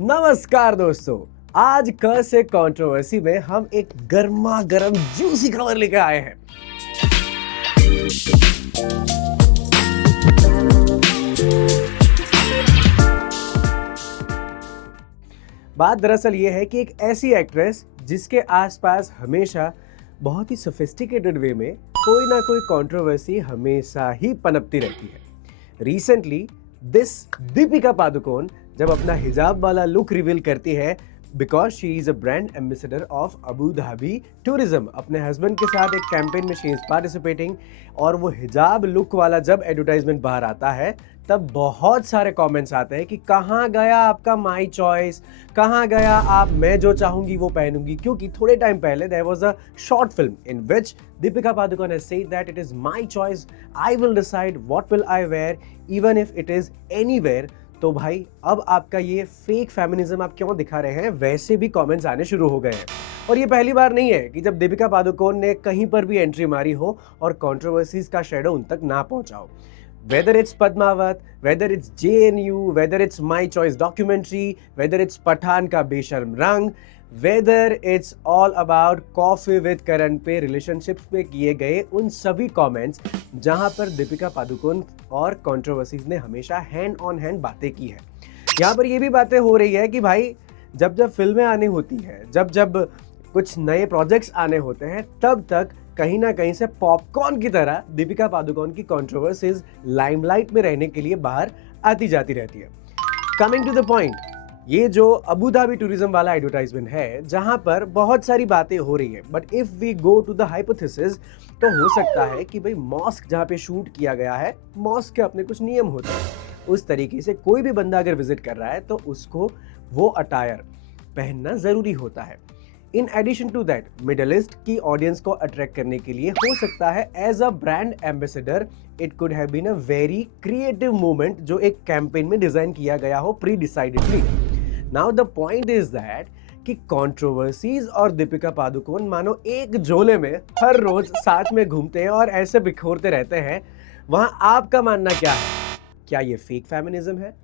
नमस्कार दोस्तों, आज क से कंट्रोवर्सी में हम एक गर्मा गर्म जूसी खबर लेकर आए हैं। बात दरअसल ये है कि एक ऐसी एक्ट्रेस जिसके आसपास हमेशा बहुत ही सोफिस्टिकेटेड वे में कोई ना कोई कंट्रोवर्सी हमेशा ही पनपती रहती है। रिसेंटली दिस दीपिका पादुकोण जब अपना हिजाब वाला लुक रिवील करती है because she is a brand ambassador of Abu Dhabi tourism, अपने हस्बैंड के साथ एक कैंपेन में शी इज पार्टिसिपेटिंग, और वो हिजाब लुक वाला जब एडवर्टाइजमेंट बाहर आता है तब बहुत सारे कमेंट्स आते हैं कि कहाँ गया आपका माई चॉइस, कहाँ गया आप मैं जो चाहूंगी वो पहनूंगी। क्योंकि थोड़े टाइम पहले there was a short film in which Deepika Padukone has said that it is my choice, I will decide what will I wear even if it is anywhere. तो भाई अब आपका ये फेक फेमिनिज्म आप क्यों दिखा रहे हैं, वैसे भी कमेंट्स आने शुरू हो गए हैं। और ये पहली बार नहीं है कि जब दीपिका पादुकोण ने कहीं पर भी एंट्री मारी हो और कंट्रोवर्सीज का शेडो उन तक ना पहुंचा हो। Whether it's Padmavat, whether it's JNU, whether it's My Choice documentary, whether it's Pathaan का बेशर्म रंग, whether it's all about Coffee with Karan पे रिलेशनशिप्स पे किए गए उन सभी कमेंट्स जहां पर दीपिका पादुकोण और कंट्रोवर्सीज ने हमेशा हैंड ऑन हैंड बातें की है। यहाँ पर ये भी बातें हो रही है कि भाई जब जब फिल्में आनी होती है, जब जब कुछ नए प्रोजेक्ट्स आने होते हैं, तब तक कहीं ना कहीं से पॉपकॉर्न की तरह दीपिका पादुकोण की कंट्रोवर्सीज लाइमलाइट में रहने के लिए बाहर आती जाती रहती है। कमिंग टू द पॉइंट, ये जो अबू धाबी टूरिज्म वाला एडवर्टाइजमेंट है जहां पर बहुत सारी बातें हो रही है, but if we go to the hypothesis तो हो सकता है कि भाई मॉस्क जहां पे शूट किया गया है, मॉस्क के अपने कुछ नियम होते हैं, उस तरीके से कोई भी बंदा अगर विजिट कर रहा है तो उसको वो अटायर पहनना जरूरी होता है। In addition to that middle east की ऑडियंस को अट्रैक्ट करने के लिए हो सकता है as a brand ambassador it could have been a very creative movement जो एक कैंपेन में डिजाइन किया गया हो pre decidedly. Now the point is that कि कंट्रोवर्सीज और दीपिका पादुकोण मानो एक झोले में हर रोज साथ में घूमते हैं और ऐसे बिखोरते रहते हैं। वहां आपका मानना क्या है? क्या ये फेक फेमिनिज्म है?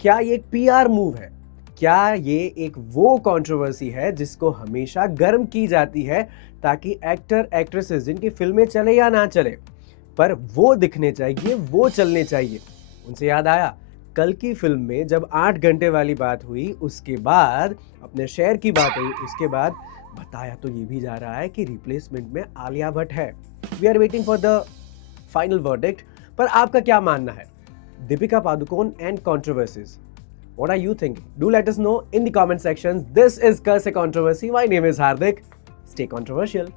क्या ये एक पीआर मूव है? क्या ये एक वो कंट्रोवर्सी है जिसको हमेशा गर्म की जाती है ताकि एक्टर एक्ट्रेसेस जिनकी फिल्में चले या ना चले पर वो दिखने चाहिए, वो चलने चाहिए। उनसे याद आया कल की फिल्म में जब 8 घंटे वाली बात हुई, उसके बाद अपने शेयर की बात हुई, उसके बाद बताया तो ये भी जा रहा है कि रिप्लेसमेंट में आलिया भट्ट है। We are waiting for the final verdict. पर आपका क्या मानना है Deepika Padukone and controversies? What are you thinking? Do let us know in the comment sections. This is Curse a Controversy. My name is Hardik. Stay controversial.